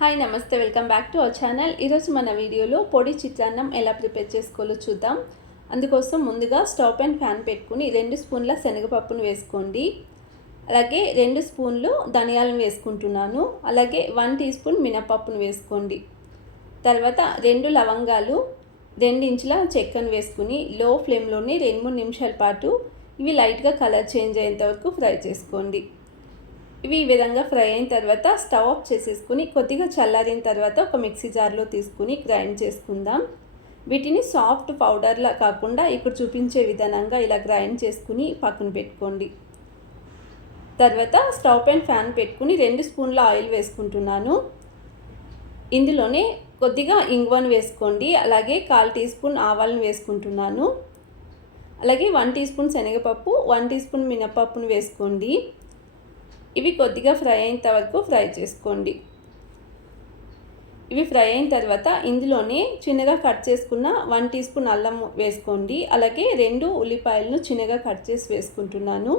Hi నమస్తే welcome back to our channel. ఈరోజు మన వీడియోలో పొడి చిత్రాన్నం ఎలా ప్రిపేర్ చేసుకోవాలో చూద్దాం. అందుకోసం ముందుగా స్టవ్ అండ్ ఫ్యాన్ పెట్టుకుని రెండు స్పూన్ల శనగపప్పును వేసుకోండి. అలాగే రెండు స్పూన్లు ధనియాలను వేసుకుంటున్నాను. అలాగే వన్ టీ స్పూన్ మినపప్పును వేసుకోండి. తర్వాత రెండు లవంగాలు రెండు ఇంచుల చెక్కను వేసుకుని లో ఫ్లేమ్లోనే రెండు మూడు నిమిషాల పాటు ఇవి లైట్గా కలర్ చేంజ్ అయ్యేంత వరకు ఫ్రై చేసుకోండి. ఇవి ఈ విధంగా ఫ్రై అయిన తర్వాత స్టవ్ ఆఫ్ చేసేసుకుని కొద్దిగా చల్లారిన తర్వాత ఒక మిక్సీ జార్లో తీసుకుని గ్రైండ్ చేసుకుందాం. వీటిని సాఫ్ట్ పౌడర్లా కాకుండా ఇక్కడ చూపించే విధానంగా ఇలా గ్రైండ్ చేసుకుని పక్కన పెట్టుకోండి. తర్వాత స్టవ్ పైన ఫ్యాన్ పెట్టుకుని రెండు స్పూన్ల ఆయిల్ వేసుకుంటున్నాను. ఇందులోనే కొద్దిగా ఇంగువను వేసుకోండి. అలాగే కాల్ టీ స్పూన్ ఆవాలను వేసుకుంటున్నాను. అలాగే వన్ టీ స్పూన్ శనగపప్పు వన్ టీ స్పూన్ మినపప్పును వేసుకోండి. ఇవి కొద్దిగా ఫ్రై అయిన వరకు ఫ్రై చేసుకోండి. ఇవి ఫ్రై అయిన తర్వాత ఇందులోనే చిన్నగా కట్ చేసుకున్న వన్ టీ స్పూన్ అల్లం వేసుకోండి. అలాగే రెండు ఉల్లిపాయలను చిన్నగా కట్ చేసి వేసుకుంటున్నాను.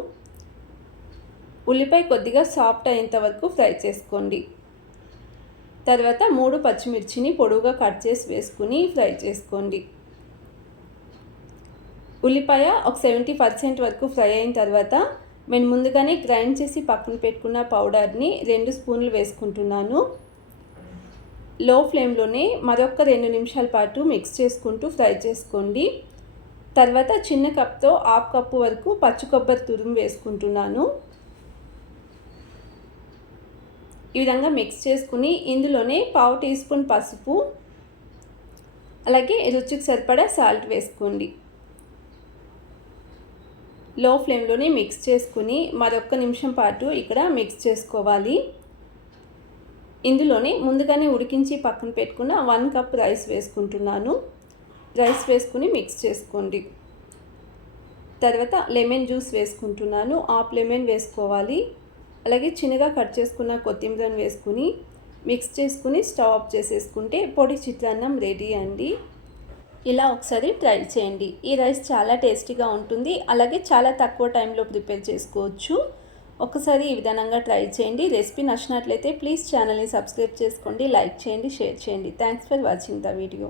ఉల్లిపాయ కొద్దిగా సాఫ్ట్ అయ్యేంత వరకు ఫ్రై చేసుకోండి. తర్వాత మూడు పచ్చిమిర్చిని పొడువుగా కట్ చేసి వేసుకుని ఫ్రై చేసుకోండి. ఉల్లిపాయ ఒక సెవెంటీ పర్సెంట్ వరకు ఫ్రై అయిన తర్వాత నేను ముందుగానే గ్రైండ్ చేసి పక్కన పెట్టుకున్న పౌడర్ని రెండు స్పూన్లు వేసుకుంటున్నాను. లో ఫ్లేమ్లోనే మరొక రెండు నిమిషాల పాటు మిక్స్ చేసుకుంటూ ఫ్రై చేసుకోండి. తర్వాత చిన్న కప్తో హాఫ్ కప్పు వరకు పచ్చి కొబ్బరి తురుము వేసుకుంటున్నాను. ఈ విధంగా మిక్స్ చేసుకుని ఇందులోనే పావు టీ స్పూన్ పసుపు అలాగే రుచికి సరిపడా సాల్ట్ వేసుకోండి. లో ఫ్లేమ్లోనే మిక్స్ చేసుకుని మరొక్క నిమిషం పాటు ఇక్కడ మిక్స్ చేసుకోవాలి. ఇందులోనే ముందుగానే ఉడికించి పక్కన పెట్టుకున్న వన్ కప్ రైస్ వేసుకుంటున్నాను. రైస్ వేసుకుని మిక్స్ చేసుకోండి. తర్వాత లెమన్ జ్యూస్ వేసుకుంటున్నాను. హాఫ్ లెమన్ వేసుకోవాలి. అలాగే చిన్నగా కట్ చేసుకున్న కొత్తిమీరని వేసుకుని మిక్స్ చేసుకుని స్టవ్ ఆఫ్ చేసేసుకుంటే పొడి చిత్రాన్నం రెడీ అండి. ఇలా ఒకసారి ట్రై చేయండి. ఈ రైస్ చాలా టేస్టీగా ఉంటుంది. అలాగే చాలా తక్కువ టైంలో ప్రిపేర్ చేసుకోవచ్చు. ఒకసారి ఈ విధానంగా ట్రై చేయండి. రెసిపీ నచ్చినట్లయితే ప్లీజ్ ఛానల్ని సబ్స్క్రైబ్ చేసుకోండి లైక్ చేయండి షేర్ చేయండి. Thanks for watching the video.